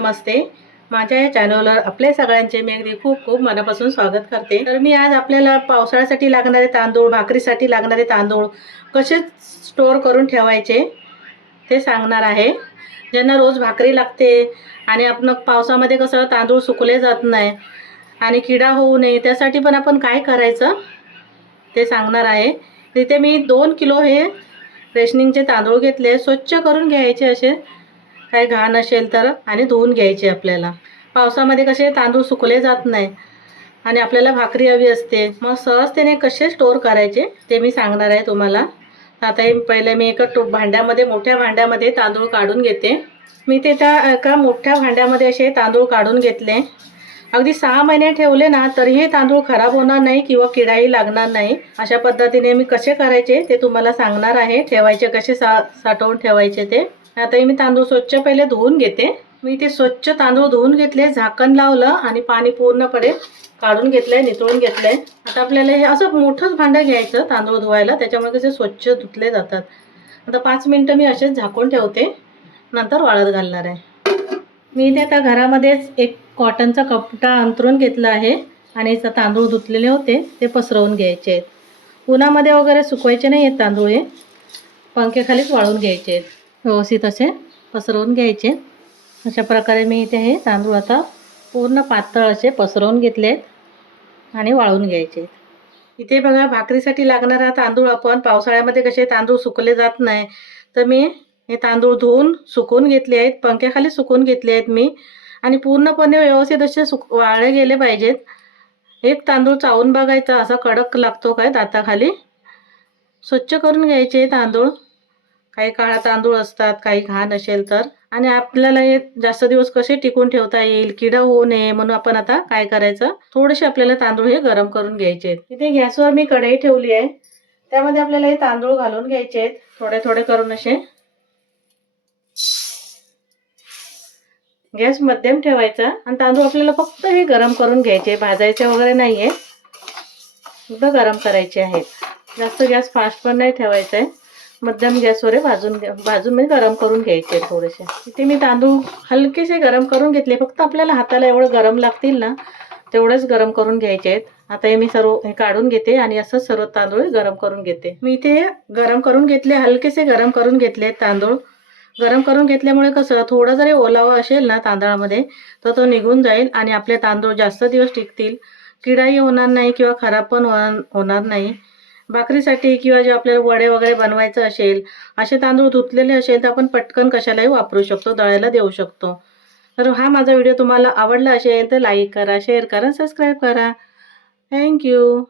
नमस्ते. माझ्या या चॅनलवर आपल्या सगळ्यांचे मी अगदी खूप खूप मनापासून स्वागत करते. तर मी आज आपल्याला पावसाळ्यासाठी लागणारे तांदूळ भाकरीसाठी लागणारे तांदूळ कसे स्टोअर करून ठेवायचे ते सांगणार आहे. ज्यांना रोज भाकरी लागते आणि आपण पावसामध्ये कसं तांदूळ सुकले जात नाही आणि किडा होऊ नये त्यासाठी पण आपण काय करायचं ते सांगणार आहे. तिथे मी दोन किलो हे रेशनिंगचे तांदूळ घेतले स्वच्छ करून घ्यायचे असे. काही घाण असेल तर आणि धुवून घ्यायचे आपल्याला. पावसामध्ये कसे तांदूळ सुकले जात नाही आणि आपल्याला भाकरी हवी असते. मग सहजतेने कसे स्टोअर करायचे ते मी सांगणार आहे तुम्हाला. आता हे पहिले मी एका टो भांड्यामध्ये मोठ्या भांड्यामध्ये तांदूळ काढून घेते. मी ते त्या एका मोठ्या भांड्यामध्ये असे तांदूळ काढून घेतले. अगदी सहा महिने ठेवले ना तरीही तांदूळ खराब होणार नाही किंवा किडाही लागणार नाही. अशा पद्धतीने मी कसे करायचे ते तुम्हाला सांगणार आहे. ठेवायचे कसे सा साठवून ठेवायचे ते. आता मी तांदूळ स्वच्छ पहिले धुवून घेते. मी ते स्वच्छ तांदूळ धुवून घेतले झाकण लावलं आणि पाणी पूर्णपणे काढून घेतलंय नितळून घेतलंय. आता आपल्याला हे असं मोठंच भांडं घ्यायचं तांदूळ धुवायला त्याच्यामुळे कसे स्वच्छ धुतले जातात. आता पाच मिनटं मी असेच झाकून ठेवते नंतर वाळत घालणार आहे. मी ते आता घरामध्येच एक कॉटनचा कपडा अंतरून घेतला आहे आणि इथं तांदूळ धुतलेले होते ते पसरवून घ्यायचे आहेत. उन्हामध्ये वगैरे सुकवायचे नाही आहेत तांदूळ हे. पंख्याखालीच वाळून घ्यायचे आहेत. व्यवस्थित असे पसरवून घ्यायचे. अशा प्रकारे मी इथे हे तांदूळ आता पूर्ण पातळ असे पसरवून घेतले आहेत आणि वाळून घ्यायचे. इथे बघा भाकरीसाठी लागणारा तांदूळ आपण पावसाळ्यामध्ये कसे तांदूळ सुकले जात नाही तर मी हे तांदूळ धुवून सुकवून घेतले आहेत पंख्याखाली सुकून घेतले आहेत मी. आणि पूर्णपणे व्यवस्थित असे सुक वाळले गेले पाहिजेत. एक तांदूळ चावून बघायचा असा कडक लागतो काय दाताखाली? स्वच्छ करून घ्यायचे तांदूळ. काही काळा तांदूळ असतात काही घाण असेल तर. आणि आपल्याला हे जास्त दिवस कसे टिकून ठेवता येईल? किडा होऊ नये म्हणून आपण आता काय करायचं? थोडेसे आपल्याला तांदूळ हे गरम करून घ्यायचे इथे गॅसवर मी कढई ठेवली आहे. त्यामध्ये आपल्याला हे तांदूळ घालून घ्यायचे आहेत थोडे थोडे करून असे. गॅस मध्यम ठेवायचा. आणि तांदूळ आपल्याला फक्त हे गरम करून घ्यायचे. भाजायचे वगैरे नाहीये. सुद्धा फक्त गरम करायचे आहेत. जास्त गॅस फास्ट पण नाही ठेवायचा आहे मध्यम गॅसवर भाजून घ्या भाजून मी गरम करून घ्यायचे आहेत थोडेसे. इथे मी तांदूळ हलकेसे गरम करून घेतले फक्त आपल्याला हाताला एवढं गरम लागतील ना तेवढेच गरम करून घ्यायचे आहेत. आता हे मी सर्व हे काढून घेते आणि असंच सर्व तांदूळ गरम करून घेते. मी इथे गरम करून घेतले हलकेसे गरम करून घेतले तांदूळ. गरम करून घेतल्यामुळे कसं थोडा जरी ओलावा असेल ना तांदळामध्ये तर तो निघून जाईल आणि आपले तांदूळ जास्त दिवस टिकतील. किडाही होणार नाही किंवा खराब पण होणार होणार नाही. भाकरीसाठी किंवा जे आपल्याला वडे वगैरे बनवायचं असेल असे तांदूळ धुतलेले असेल तर आपण पटकन कशालाही वापरू शकतो दळायला देऊ शकतो. तर हा माझा व्हिडिओ तुम्हाला आवडला असेल तर लाईक करा शेअर करा सबस्क्राईब करा. थँक्यू